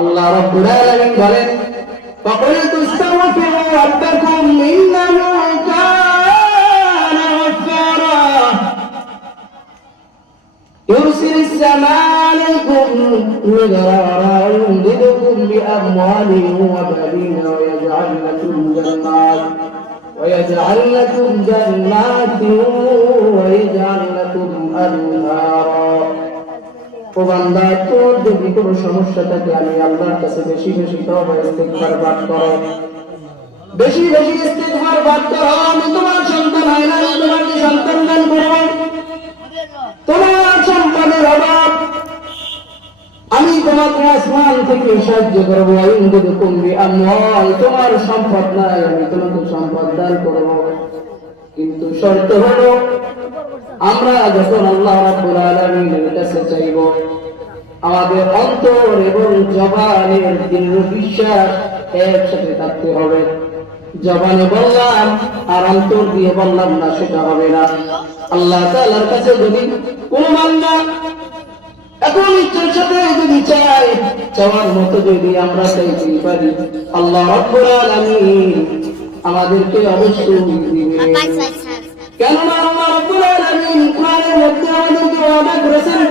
আল্লাহ রাব্বুল আলামিন বলেন فَقُلْتُ اسْتَغْفِرُوا رَبَّكُمْ إِنَّهُ كَانَ غَفَّارًا يُرْسِلِ السَّمَاءَ عَلَيْكُمْ مِدْرَارًا وَيُمْدِدْكُمْ بِأَمْوَالٍ وَبَنِينَ ويجعل لكم جنات ويجعل لكم أنهارا ও বান্দা তোর যদি কোনো সমস্যা থাকে আমি আল্লাহর কাছে বেশি বেশি তওবা ইস্তিগফার পাঠ করো, বেশি বেশি ইস্তিগফার পাঠ করো। আমি তোমার সন্তান হয় না, তোমাকে সন্তান দান করব। তোমার সম্পদের অভাব আমি তোমাকে আসমান থেকে সাহায্য করবো। আইনদুকুম বিআমওয়াল, তোমার সম্পদ নাই আমি তোমাকে সম্পদ দান করব। কিন্তু শর্ত হলো আমরা যখন আল্লাহ রাব্বুল আলামিনের কাছে চাইব আমাদের অন্তর এবং জবানের দৃঢ় বিশ্বাস একসাথে থাকতে হবে। জবানে বললাম আর অন্তর দিয়ে বললাম না, সেটা হবে না। আল্লাহ তাআলার কাছে যদি কোনো বান্দা এখন ইচ্ছার সাথে যদি চাই, চাওয়ার মতো যদি আমরা চাইতে পারি, আল্লাহ রাব্বুল আলামিন আমাদেরকে অবশ্যই দিবেন। কেননা আল্লাহ রাব্বুল আলামিন কোরআনের মধ্যে আমাদেরকে ওয়াদা করেছেন